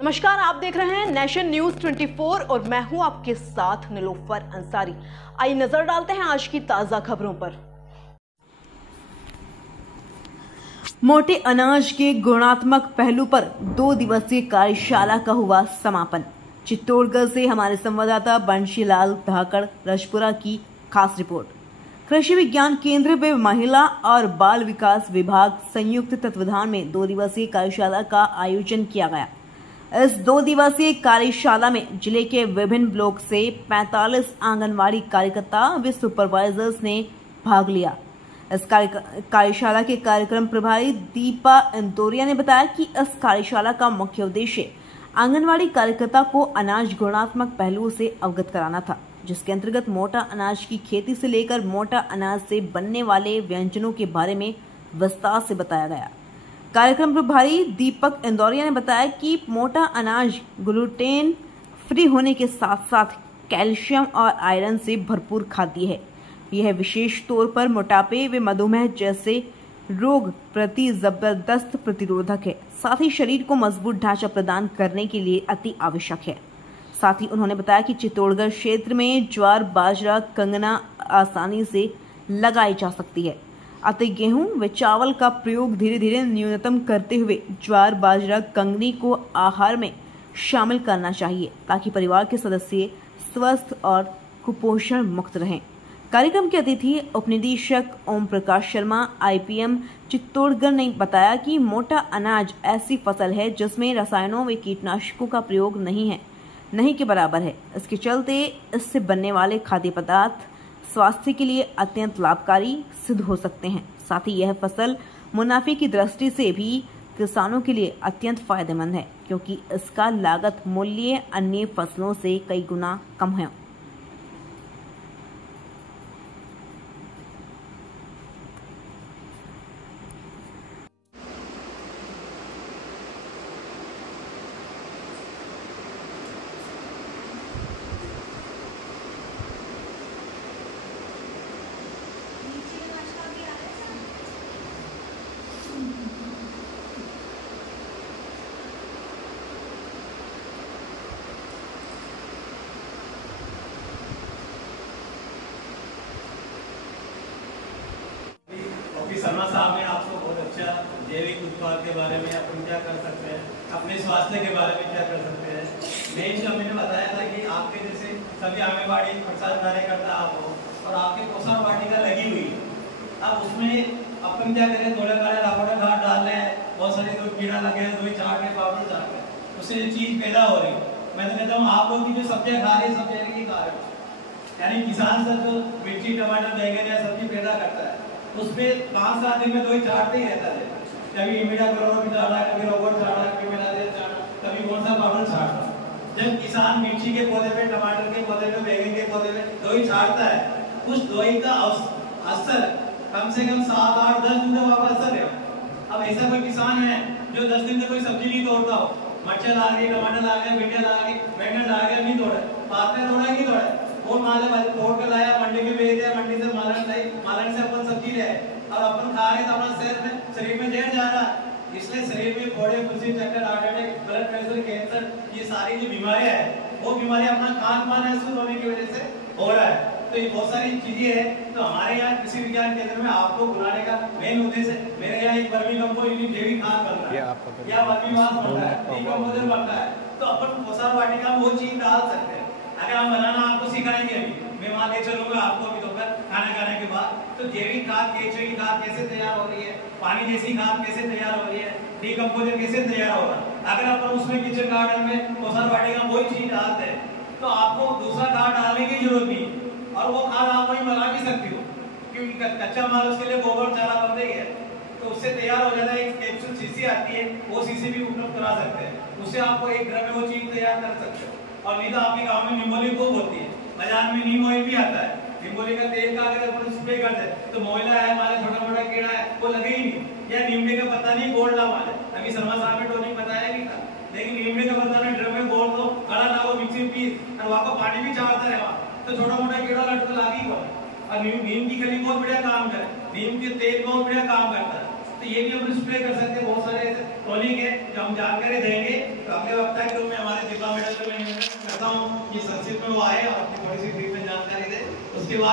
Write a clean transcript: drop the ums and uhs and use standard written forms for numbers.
नमस्कार, आप देख रहे हैं नेशन न्यूज 24 और मैं हूं आपके साथ निलोफर अंसारी। आइए नजर डालते हैं आज की ताजा खबरों पर। मोटे अनाज के गुणात्मक पहलू पर 2 दिवसीय कार्यशाला का हुआ समापन। चित्तौड़गढ़ से हमारे संवाददाता बंशीलाल धाकड़ रजपुरा की खास रिपोर्ट। कृषि विज्ञान केंद्र में महिला और बाल विकास विभाग संयुक्त तत्वाधान में 2 दिवसीय कार्यशाला का आयोजन किया गया। इस 2 दिवसीय कार्यशाला में जिले के विभिन्न ब्लॉक से 45 आंगनवाड़ी कार्यकर्ता व सुपरवाइजर्स ने भाग लिया। इस कार्यशाला के कार्यक्रम प्रभारी दीपा इंदौरिया ने बताया कि इस कार्यशाला का मुख्य उद्देश्य आंगनवाड़ी कार्यकर्ता को अनाज गुणात्मक पहलुओं से अवगत कराना था, जिसके अंतर्गत मोटा अनाज की खेती से लेकर मोटा अनाज से बनने वाले व्यंजनों के बारे में विस्तार से बताया गया। कार्यक्रम प्रभारी दीपक इंदौरिया ने बताया कि मोटा अनाज ग्लूटेन फ्री होने के साथ साथ कैल्शियम और आयरन से भरपूर खाद्य है। यह विशेष तौर पर मोटापे व मधुमेह जैसे रोग प्रति जबरदस्त प्रतिरोधक है, साथ ही शरीर को मजबूत ढांचा प्रदान करने के लिए अति आवश्यक है। साथ ही उन्होंने बताया कि चित्तौड़गढ़ क्षेत्र में ज्वार, बाजरा, कंगना आसानी से लगाई जा सकती है, अतः गेहूं व चावल का प्रयोग धीरे धीरे न्यूनतम करते हुए ज्वार, बाजरा, कंगनी को आहार में शामिल करना चाहिए ताकि परिवार के सदस्य स्वस्थ और कुपोषण मुक्त रहें। कार्यक्रम के अतिथि उपनिदेशक ओम प्रकाश शर्मा IPM चित्तौड़गढ़ ने बताया कि मोटा अनाज ऐसी फसल है जिसमें रसायनों व कीटनाशकों का प्रयोग नहीं के बराबर है। इसके चलते इससे बनने वाले खाद्य पदार्थ स्वास्थ्य के लिए अत्यंत लाभकारी सिद्ध हो सकते हैं। साथ ही यह फसल मुनाफे की दृष्टि से भी किसानों के लिए अत्यंत फायदेमंद है, क्योंकि इसका लागत मूल्य अन्य फसलों से कई गुना कम है। शर्मा साहब ने आपको बहुत अच्छा जैविक उत्पाद के बारे में अपन क्या कर सकते हैं, अपने स्वास्थ्य के बारे में क्या कर सकते हैं। मेन जो मैंने बताया था कि आपके जैसे सभी आंगनबाड़ी प्रसाद कार्यकर्ता आप हो और आपकी पोषण वाटिका लगी हुई है, अब उसमें अपन क्या करें, थोड़ा काले रावड़ा घाट डाल रहे हैं, बहुत सारे कोई कीड़ा लगे हैं, कोई चाट में पाउडर डाल रहे हैं, उससे जो चीज पैदा हो रही है। मैं तो कहता हूँ आप लोग की जो सब्जियां खा रहे हैं सब जैविक ही खा रहे हो, यानी किसान सब जो मिर्ची, टमाटर, बैंगन या सब्जी पैदा करता है उसमें 5-7 दिन में 2 ही चाटते ही रहता है। कभी इमिडा क्लोरो डाला, कभी रोबोट डाला, कभी मिलाते डाला, कभी कौन सा पाउडर छाड़ता। जब किसान मिर्ची के पौधे पे, टमाटर के पौधे पे, बैंगन के पौधे पे 2 ही छाड़ता है, उस 2 ही का असर कम से कम 7, 8, 10 दिन तक वापस असर है। अब ऐसा कोई किसान है जो 10 दिन तक कोई सब्जी नहीं तोड़ता हो, मर्चा ला गई, टमाटर ला गए, भिंडिया ला गई, बैंगन ला गया, नहीं तोड़ा, बाद में तोड़ा नहीं तोड़ा, वो माले तोड़ कर लाया, मंडी में बेच दिया, मंडी से मालन लाई, मालन से अपन सब्जी ले आए और अपन खा रहे तो अपना शरीर में जहर जा रहा है। इसलिए शरीर में फोड़े, फुंसी, चक्कर, heart attack, blood pressure, cancer, ये सारी जो बीमारियां है वो बीमारी अपना खान पान ऐसे होने की वजह से हो रहा है। तो ये बहुत सारी चीजें है। तो हमारे यहाँ कृषि विज्ञान केंद्र में आपको बुलाने का मेन उद्देश्य, मेरे यहाँ एक वर्मी कंपोस्ट यूनिट जैविक खाद बनता है या वर्मी मास बनता है, डीकंपोजर बनता है, तो अपन पोषण वाटिका में वो चीज डाल सकते हैं। अगर हम बनाना आपको सिखाएंगे, अभी मैं वहां ले चलूंगा आपको अभी दोपहर खाना खाने के बाद, तो जैविक खाद, केचुए की खाद कैसे तैयार हो रही है, पानी जैसी खाद कैसे तैयार हो रही है, डीकंपोजर कैसे तैयार होगा। अगर अपन उसमें किचन गार्डन में पोषण वाटिका वही चीज डालते हैं तो आपको दूसरा खाद डालने की जरूरत नहीं, और वो खाद आप वही बना भी सकती हो, क्योंकि कच्चा माल उसके लिए गोबर चारा बन रही है, तो उससे तैयार हो जाता है। एक कैप्सूल शीशी आती है, वो शीशी भी उपलब्ध करा सकते हैं, उससे आपको 1 ड्रम में वो चीज तैयार कर सकते हो। और नहीं तो आपके गांव में निम्बोली खूब होती है, बाजार में नीम ऑयल भी आता है, निम्बोली का तेल का अगर अपन स्प्रे कर दे तो मोइला है, हमारा छोटा मोटा कीड़ा है वो लगे ही नहीं, या नीमड़े का पत्ता नहीं गोल ला माले, अभी शर्मा साहब ने टॉनिक बताया नहीं था, लेकिन नीमड़े का पत्ता में ड्रम में गोल दो, गला लागो, मिक्सी में पीस और वहां को पानी भी चाड़ता है वहां, तो छोटा मोटा कीड़ा लटक लागी को। और नीम की खली बहुत बढ़िया काम करे, नीम के तेल बहुत बढ़िया काम करता है। तो ये भी हम स्प्रे कर सकते हैं। बहुत सारे ऐसे टॉनिक है जो हम जानकारी देंगे। तो अगले वक्ता के रूप में हमारे दिव्या मेडल को मैं करता हूँ कि संक्षिप्त में वो आए और अपनी थोड़ी सी ब्रीफ में जानकारी दे। उसके बाद